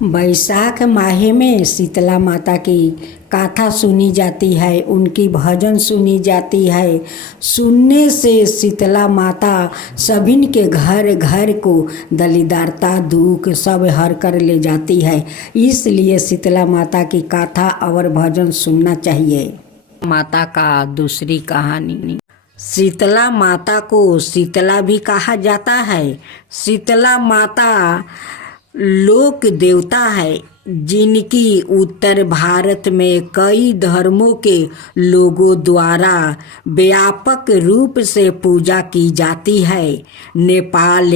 बैसाख माह में शीतला माता की गाथा सुनी जाती है, उनकी भजन सुनी जाती है। सुनने से शीतला माता सभिन के घर घर को दलिदारता दुख सब हर कर ले जाती है। इसलिए शीतला माता की गाथा और भजन सुनना चाहिए। माता का दूसरी कहानी। शीतला माता को शीतला भी कहा जाता है। शीतला माता लोक देवता है, जिनकी उत्तर भारत में कई धर्मों के लोगों द्वारा व्यापक रूप से पूजा की जाती है। नेपाल,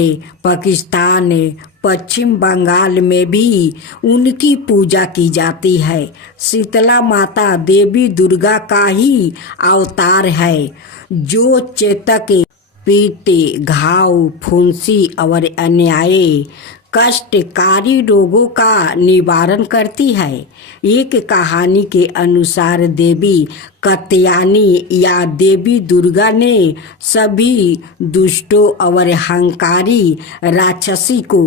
पाकिस्तान, पश्चिम बंगाल में भी उनकी पूजा की जाती है। शीतला माता देवी दुर्गा का ही अवतार है, जो चेतक, पित्त, घाव, फुंसी और अन्याय कष्टकारी रोगों का निवारण करती है। एक कहानी के अनुसार देवी कात्यायनी या देवी दुर्गा ने सभी दुष्टों और अहंकारी राक्षसी को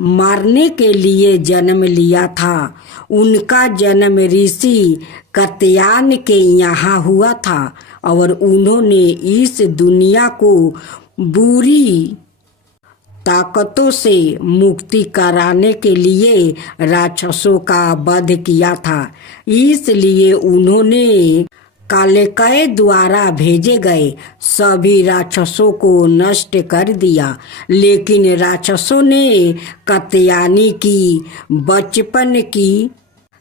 मारने के लिए जन्म लिया था। उनका जन्म ऋषि कात्यायन के यहाँ हुआ था और उन्होंने इस दुनिया को बुरी ताकतों से मुक्ति कराने के लिए राक्षसों का वध किया था। इसलिए उन्होंने कालिकाय द्वारा भेजे गए सभी राक्षसों को नष्ट कर दिया। लेकिन राक्षसों ने कात्यायनी की बचपन की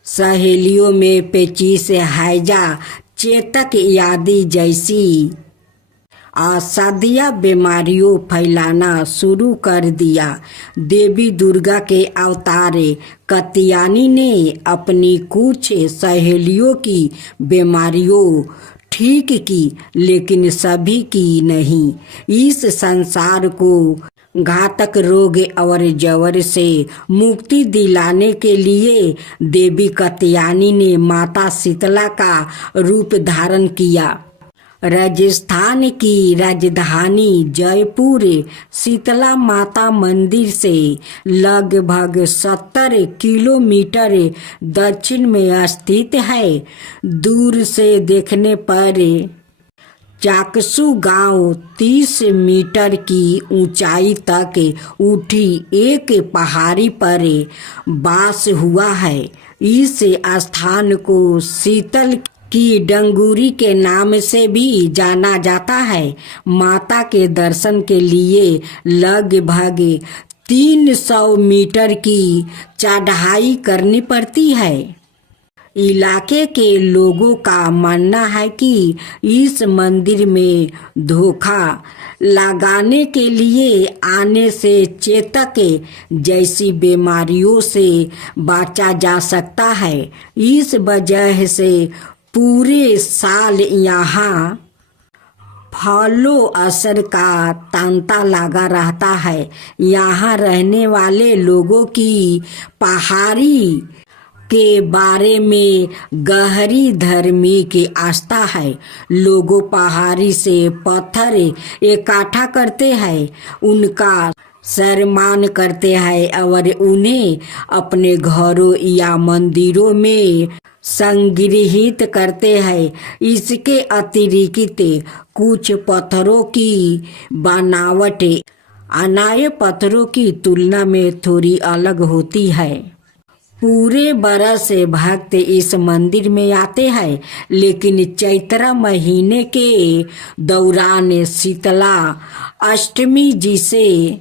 सहेलियों में पेचिश, हैजा, चेतक आदि जैसी असाध्य बीमारियों फैलाना शुरू कर दिया। देवी दुर्गा के अवतार कात्यायनी ने अपनी कुछ सहेलियों की बीमारियों ठीक की, लेकिन सभी की नहीं। इस संसार को घातक रोग और जवर से मुक्ति दिलाने के लिए देवी कात्यायनी ने माता शीतला का रूप धारण किया। राजस्थान की राजधानी जयपुर शीतला माता मंदिर से लगभग 70 किलोमीटर दक्षिण में स्थित है। दूर से देखने पर चाकसू गांव 30 मीटर की ऊंचाई तक उठी एक पहाड़ी पर वास हुआ है। इस स्थान को शीतल की डंगूरी के नाम से भी जाना जाता है। माता के दर्शन के लिए लगभग 300 मीटर की चढ़ाई करनी पड़ती है। इलाके के लोगों का मानना है कि इस मंदिर में धोखा लगाने के लिए आने से चेतक जैसी बीमारियों से बचा जा सकता है। इस वजह से पूरे साल यहाँ फलो असर का तांता लगा रहता है। यहाँ रहने वाले लोगों की पहाड़ी के बारे में गहरी धार्मिक आस्था है। लोगों पहाड़ी से पत्थर इकट्ठा करते हैं, उनका सम्मान करते हैं और उन्हें अपने घरों या मंदिरों में संग्रहित करते हैं। इसके अतिरिक्त कुछ पत्थरों की बनावट अन्य पत्थरों की तुलना में थोड़ी अलग होती है। पूरे बरस भक्त इस मंदिर में आते हैं, लेकिन चैत्र महीने के दौरान शीतला अष्टमी, जिसे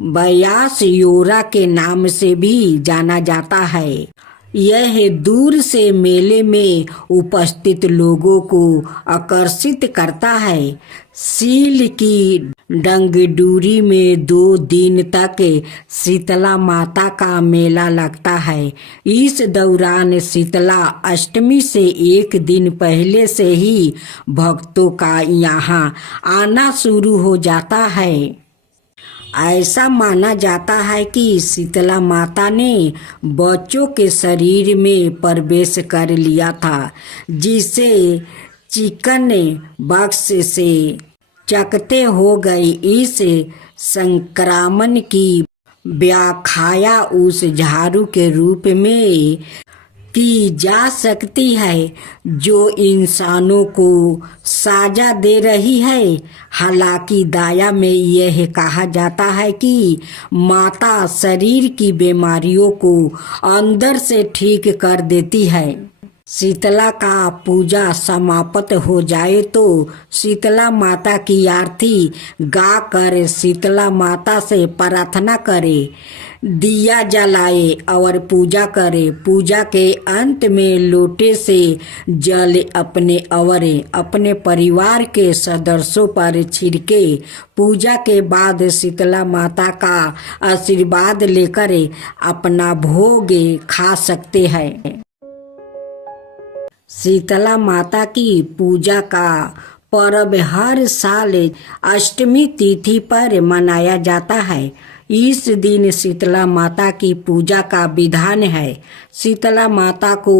ब्यास योरा के नाम से भी जाना जाता है, यह दूर से मेले में उपस्थित लोगों को आकर्षित करता है। सील की डंगडूरी में 2 दिन तक शीतला माता का मेला लगता है। इस दौरान शीतला अष्टमी से 1 दिन पहले से ही भक्तों का यहाँ आना शुरू हो जाता है। ऐसा माना जाता है कि शीतला माता ने बच्चों के शरीर में प्रवेश कर लिया था, जिसे चिकन बॉक्स से चकते हो गई। इस संक्रमण की व्याख्या उस झाड़ू के रूप में की जा सकती है जो इंसानों को साजा दे रही है। हालांकि दाया में यह कहा जाता है कि माता शरीर की बीमारियों को अंदर से ठीक कर देती है। शीतला का पूजा समाप्त हो जाए तो शीतला माता की आरती गा कर शीतला माता से प्रार्थना करे, दिया जलाए और पूजा करे। पूजा के अंत में लोटे से जल अपने और अपने परिवार के सदस्यों पर छिड़के। पूजा के बाद शीतला माता का आशीर्वाद लेकर अपना भोग खा सकते हैं। शीतला माता की पूजा का पर्व हर साल अष्टमी तिथि पर मनाया जाता है। इस दिन शीतला माता की पूजा का विधान है। शीतला माता को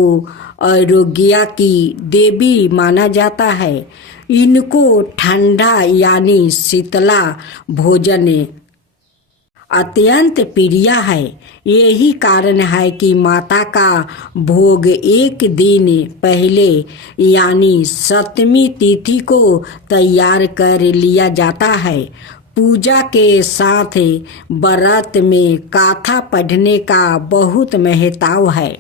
आरोग्य की देवी माना जाता है। इनको ठंडा यानी शीतला भोजन अत्यंत प्रिय है। यही कारण है कि माता का भोग एक दिन पहले यानी सप्तमी तिथि को तैयार कर लिया जाता है। पूजा के साथ व्रत में कथा पढ़ने का बहुत महत्व है।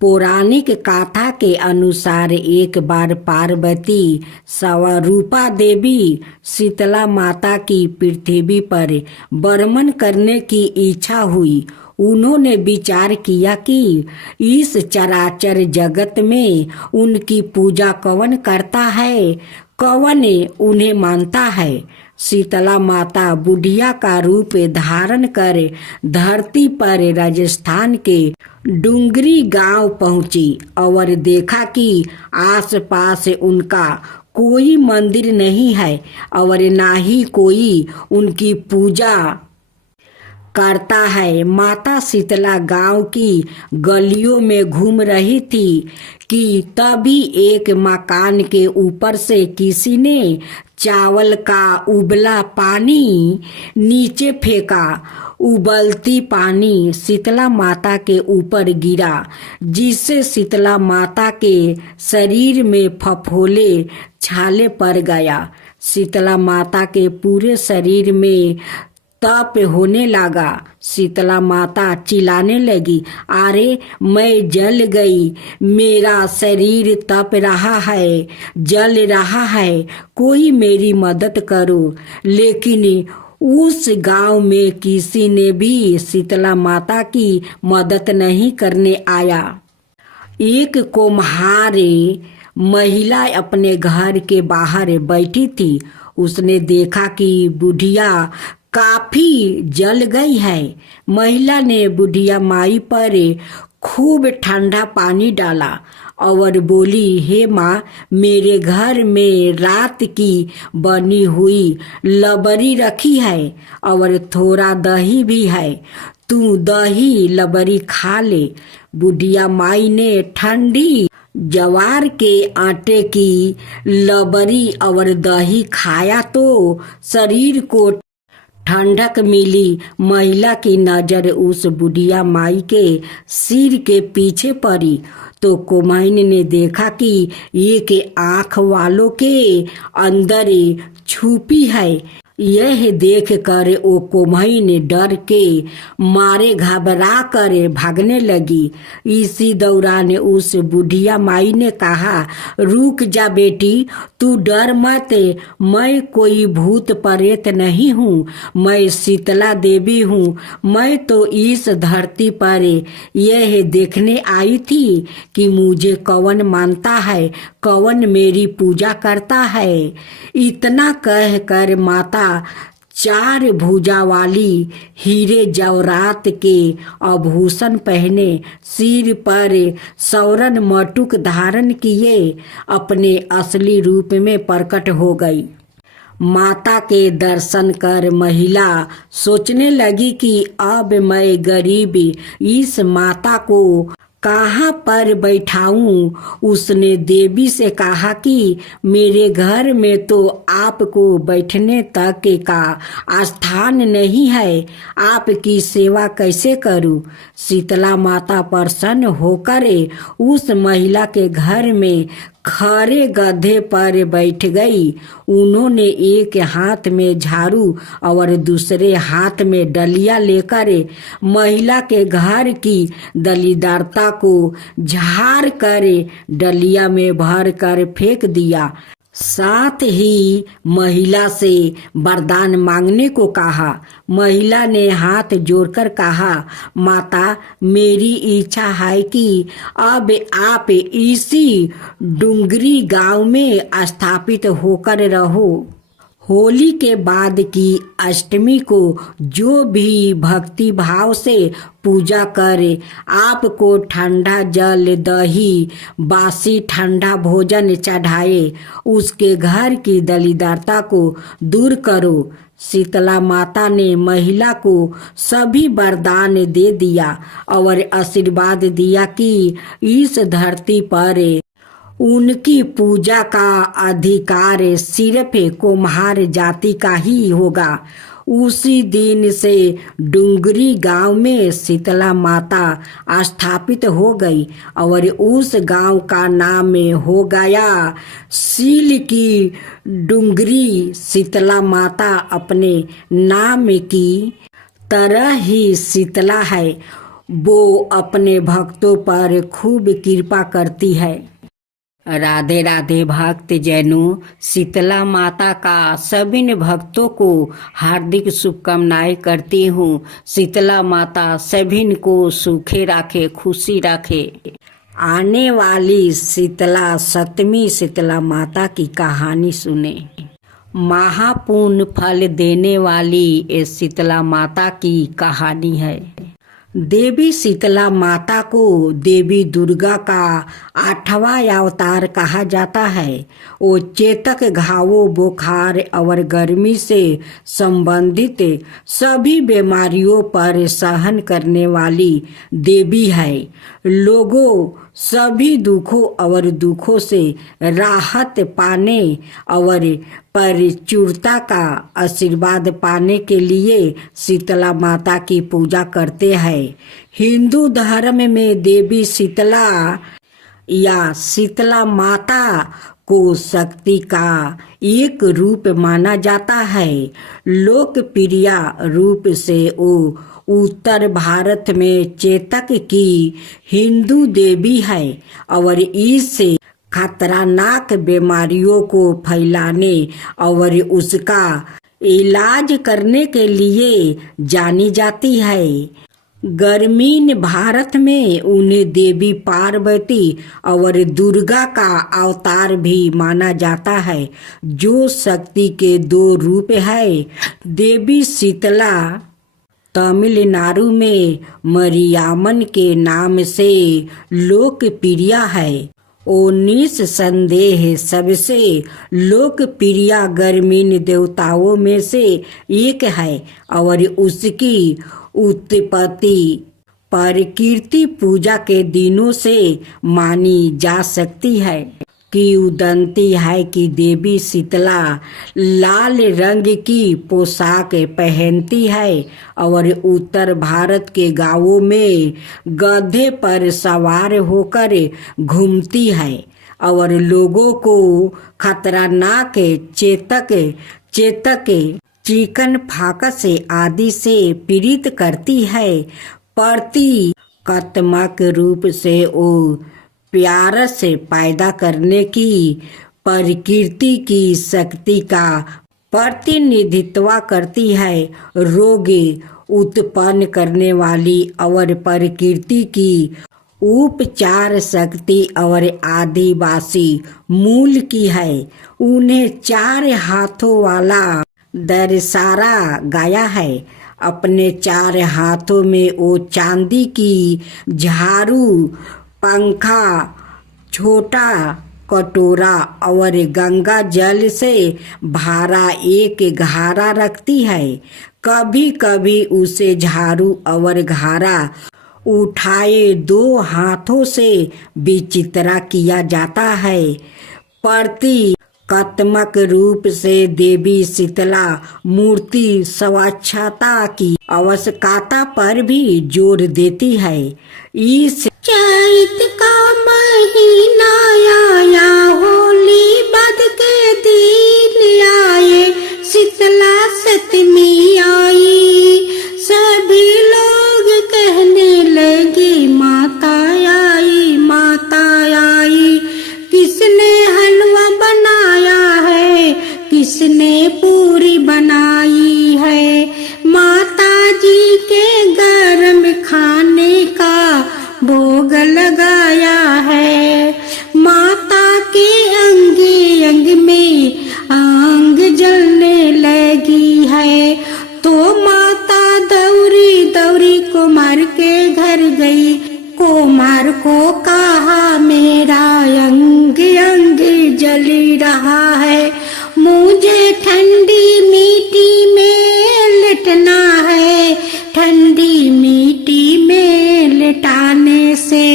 पौराणिक कथा के अनुसार एक बार पार्वती स्वरूपा देवी शीतला माता की पृथ्वी पर बर्मन करने की इच्छा हुई। उन्होंने विचार किया कि इस चराचर जगत में उनकी पूजा कौन करता है, कौन उन्हें मानता है। शीतला माता बुढ़िया का रूप धारण कर धरती पर राजस्थान के डुंगरी गांव पहुंची और देखा कि आसपास उनका कोई मंदिर नहीं है और ना ही कोई उनकी पूजा करता है। माता शीतला गांव की गलियों में घूम रही थी कि तभी एक मकान के ऊपर से किसी ने चावल का उबला पानी नीचे फेंका। उबलती पानी शीतला माता के ऊपर गिरा, जिससे शीतला माता के शरीर में फफोले छाले पड़ गया। शीतला माता के पूरे शरीर में तप होने लगा। शीतला माता चिल्लाने लगी, अरे मैं जल गई, मेरा शरीर तप रहा है, जल रहा है, कोई मेरी मदद करो। लेकिन उस गांव में किसी ने भी शीतला माता की मदद नहीं करने आया। एक कुम्हार महिला अपने घर के बाहर बैठी थी। उसने देखा कि बुढ़िया काफी जल गई है। महिला ने बुढ़िया माई पर खूब ठंडा पानी डाला और बोली, हे माँ, मेरे घर में रात की बनी हुई लबरी रखी है और थोड़ा दही भी है, तू दही लबरी खा ले। बुढ़िया माई ने ठंडी जवार के आटे की लबरी और दही खाया तो शरीर को ठंडक मिली। महिला की नजर उस बुढ़िया माई के सिर के पीछे पड़ी तो कुम्हार ने देखा कि एक आँख वालों के अंदर छुपी है। यह देख कर वो कुम्हार ने डर के मारे घबरा कर भागने लगी। इसी दौरान उस बुढ़िया माई ने कहा, रुक जा बेटी, तू डर मत, मैं कोई भूत प्रेत नहीं हूँ, मैं शीतला देवी हूँ। मैं तो इस धरती पर यह देखने आई थी कि मुझे कौन मानता है, कौन मेरी पूजा करता है। इतना कहकर माता चार भुजा वाली हीरे जवाहरात के आभूषण पहने, सिर पर सौरन मटुक धारण किए अपने असली रूप में प्रकट हो गई। माता के दर्शन कर महिला सोचने लगी कि अब मैं गरीब इस माता को कहाँ पर बैठाऊं? उसने देवी से कहा कि मेरे घर में तो आपको बैठने तक का स्थान नहीं है, आपकी सेवा कैसे करूं? शीतला माता प्रसन्न होकर उस महिला के घर में खड़े गधे पर बैठ गई। उन्होंने एक हाथ में झाड़ू और दूसरे हाथ में डलिया लेकर महिला के घर की दलीदारता को झाड़ कर डलिया में भर कर फेंक दिया। साथ ही महिला से वरदान मांगने को कहा। महिला ने हाथ जोड़कर कहा, माता, मेरी इच्छा है कि अब आप इसी डुंगरी गांव में स्थापित होकर रहो। होली के बाद की अष्टमी को जो भी भक्ति भाव से पूजा करे, आपको ठंडा जल, दही, बासी ठंडा भोजन चढ़ाए, उसके घर की दलीदारता को दूर करो। शीतला माता ने महिला को सभी वरदान दे दिया और आशीर्वाद दिया कि इस धरती पर उनकी पूजा का अधिकार सिर्फ कुम्हार जाति का ही होगा। उसी दिन से डुंगरी गांव में शीतला माता स्थापित हो गई और उस गांव का नाम हो गया सील की डुंगरी। शीतला माता अपने नाम की तरह ही शीतला है, वो अपने भक्तों पर खूब कृपा करती है। राधे राधे भक्त जैनों, शीतला माता का सभी भक्तों को हार्दिक शुभकामनाएं करती हूँ। शीतला माता सभी को सुखे रखे, खुशी रखे। आने वाली शीतला सप्तमी शीतला माता की कहानी सुने। महापुण्य फल देने वाली इस शीतला माता की कहानी है। देवी शीतला माता को देवी दुर्गा का 8वां अवतार कहा जाता है। वो चेतक, घावों, बुखार और गर्मी से संबंधित सभी बीमारियों पर सहन करने वाली देवी है। लोगों सभी दुखों से राहत पाने और परिचूरता का आशीर्वाद पाने के लिए शीतला माता की पूजा करते हैं। हिंदू धर्म में देवी शीतला या शीतला माता को शक्ति का एक रूप माना जाता है। लोकप्रिय रूप से वो उत्तर भारत में चेतक की हिंदू देवी है और इससे खतरनाक बीमारियों को फैलाने और उसका इलाज करने के लिए जानी जाती है। ग्रामीण भारत में उन्हें देवी पार्वती और दुर्गा का अवतार भी माना जाता है, जो शक्ति के 2 रूप है। देवी शीतला तमिलनाडु में मरियामन के नाम से लोकप्रिय है। वो निस्संदेह सबसे लोकप्रिय ग्रामीण देवताओं में से एक है और उसकी उत्पत्ति प्रकृति पूजा के दिनों से मानी जा सकती है। किंवदंती है कि देवी शीतला लाल रंग की पोशाक पहनती है और उत्तर भारत के गांवों में गधे पर सवार होकर घूमती है और लोगों को खतरनाक चेतक चिकन फाकस आदि से पीड़ित करती है। प्रतीकात्मक रूप से वो प्यार से पैदा करने की प्रकृति की शक्ति का प्रतिनिधित्व करती है। रोग उत्पन्न करने वाली और प्रकृति की उपचार शक्ति और आदिवासी मूल की है। उन्हें 4 हाथों वाला दरसारा गया है। अपने 4 हाथों में वो चांदी की झाड़ू, पंखा, छोटा कटोरा और गंगा जल से भरा एक घड़ा रखती है। कभी कभी उसे झाड़ू और घड़ा उठाए 2 हाथों से विचित्रा किया जाता है। प्रतीकात्मक रूप से देवी शीतला मूर्ति स्वच्छता की आवश्यकता पर भी जोर देती है। इस चैत का महीना आया, होली बद के दिन आए, शीतला सतमी आई, सभी लोग कहने लगे माता आई, माता आई। किसने हलवा बनाया है, किसने पूरी बनाई है, माता जी के गरम खाने का भोग लगाया है। माता के अंगे अंग में आग जलने लगी है, तो माता दौड़ी दौड़ी कुमार के घर गई। कुमार को कहा मेरा अंग अंग जली रहा है, मुझे ठंडी मिट्टी में लिटना है। ठंडी मिट्टी में लिटाने से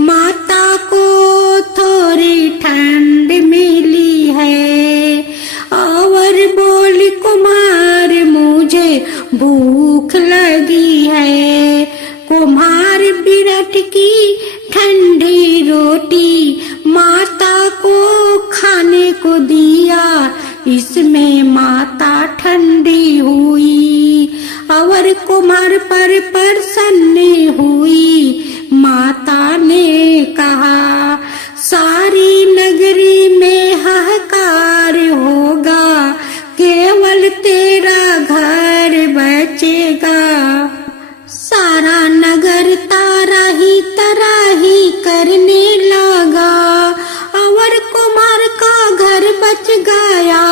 माता को थोड़ी ठंड मिली है। और बोली कुमार मुझे भूख लगी है। कुम्हार बिरट की ठंडी रोटी माता को खाने को दिया, इसमें माता ठंडी हुई। और कुम्हार पर प्रसन्न हुई। माता ने कहा सारी नगरी में हाहाकार होगा, केवल तेरा घर बचेगा। सारा नगर तराही करने लगा, और कुमार का घर बच गया।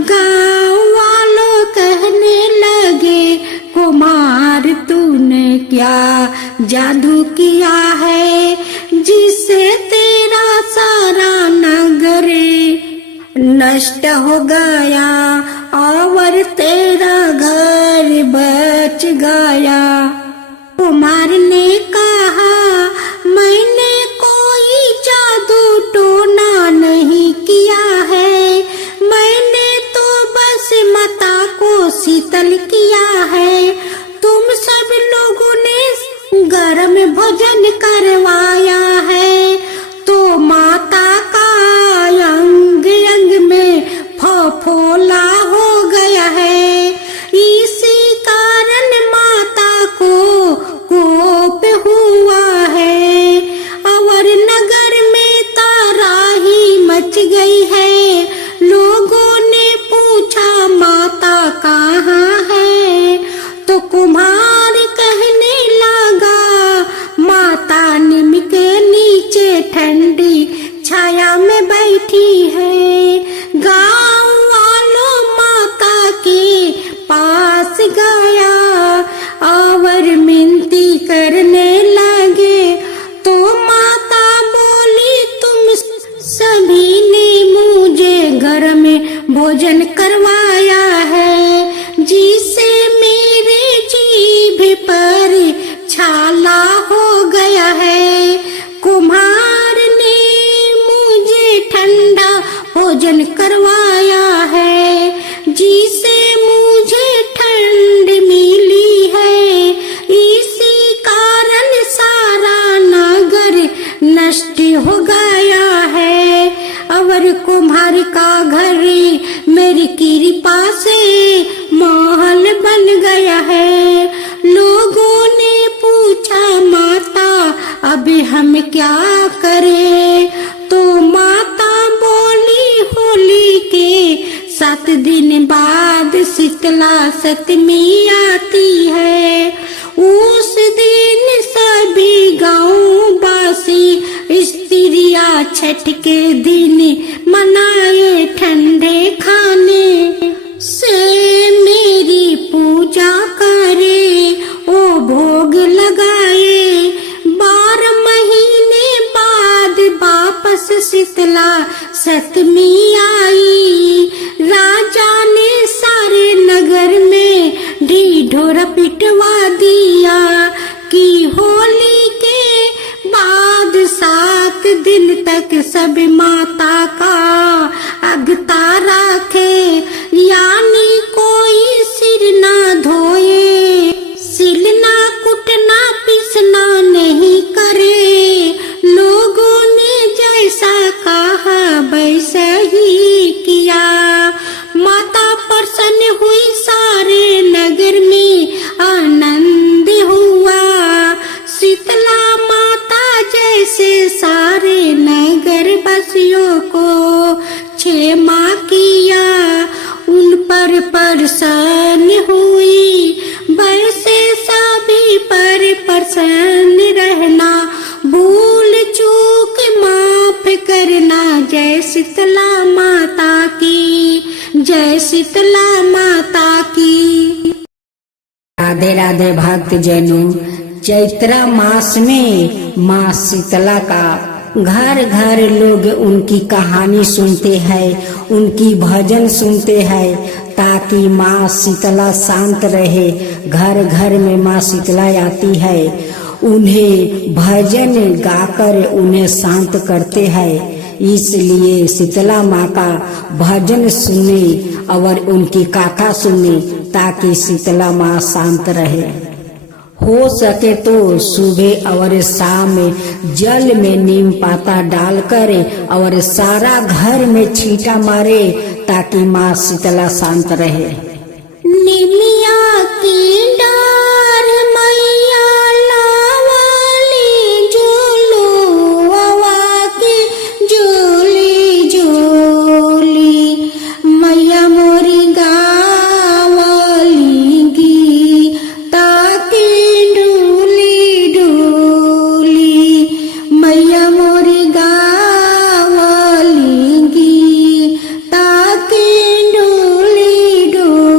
गाँव वालों कहने लगे कुमार तूने क्या जादू किया है, जिससे तेरा सारा नगर नष्ट हो गया और तेरा घर बच गया। कुमार ने कहा मैंने कोई जादू टोना नहीं किया है, मैंने तो बस माता को शीतल किया है। तुम सब लोगों ने गरम भोजन करवाया है, तो माता का अंग अंग में फफोला हो गया है। इसी कारण माता को कोप हुआ है, और नगर में तराही मच गई है। लोगों ने पूछा माता कहाँ है, तो कुम्हार कहने लगा माता नीम के नीचे ठंडी छाया में बैठी है। गाँव वालों माता के पास गया और मिनती करने लगे, तो माता बोली तुम सभी ने मुझे घर में भोजन करवाया है, जिससे मेरे जीभ पर छाला हो गया है। कुम्हार ने मुझे ठंडा भोजन करवाया है, जिसे मुझे ठंड मिली है। इसी कारण सारा नगर नष्ट हो गया है, और कुम्हार का घर मेरी कृपा से महल बन गया है। लोगों ने पूछा माता अभी हम क्या करें, तो माता बोली होली के 7 दिन बाद शीतला सतमी आती है। उस दिन सभी गाँव वासी स्त्रियाँ छठ के दिन मनाए ठंडे खाने से मेरी पूजा करे, ओ भोग लगाए। 12 महीने बाद वापस शीतला सतमी आई। राजा ने सारे नगर में ढिढोरा पिटवा दिया कि होली सेवक सब माता का अगता राखे, यानी कोई सिर ना धोए, सिलना कुटना पिसना नहीं करे, लोगों ने जैसा कहा वैसा ही किया। माता प्रसन्न हुई, सारे नगर में आनंद हुआ, शीतला माता जैसे सारे नगर वासियों को क्षमा किया, उन पर प्रसन्न हुई, वैसे सभी पर प्रसन्न रहना, भूल चूक माफ करना। जय शीतला माता की, जय शीतला माता की। राधे राधे भक्त जनों, चैत्रा मास में माँ शीतला का घर घर लोग उनकी कहानी सुनते हैं, उनकी भजन सुनते हैं, ताकि माँ शीतला शांत रहे। घर घर में माँ शीतला आती है, उन्हें भजन गाकर उन्हें शांत करते हैं। इसलिए शीतला माँ का भजन सुने और उनकी गाथा सुने, ताकि शीतला माँ शांत रहे। हो सके तो सुबह और शाम जल में नीम पाता डालकर और सारा घर में छींटा मारे, ताकि माँ शीतला शांत रहे। निमिया की डार मैया लावाली, झूलो आवा के झूली झूली, मैया मोरी गावाली गी ताके डोली डोली, मैया मोरी गावाली गी ताके डोली डोली।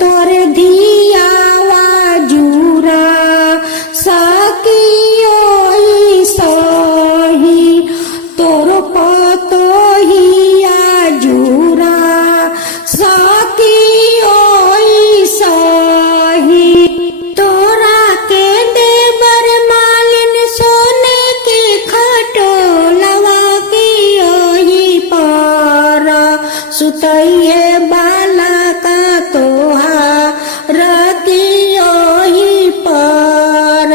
तोर धियावा जुरा सकियो सही तोर पतोहिया जुरा सकियो सही तोरा के देवर मालिन सोने के खटोलवा की ओही पर सुतइए बाला का तोहार की ओही पर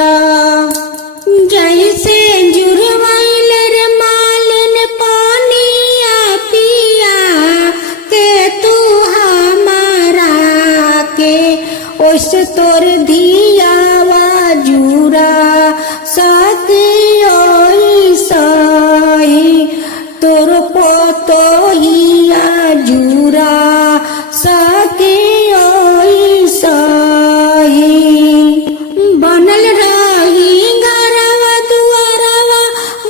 जैसे जुरवैल रे मालिन पानिया पिया के तू हमारा के ओसे तोर धियावा जुरा सकियो सही तोर पोतोहिया जुरा सकियो सही बनल रही घरवा दुआरवा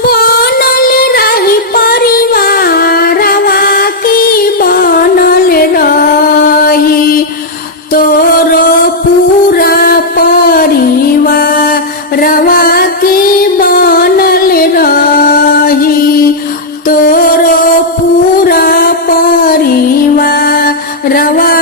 बनल रही परिवारवा की बनल रही तोरो पूरा परिवारवा की बनल रही तोरो पूरा परिवारवा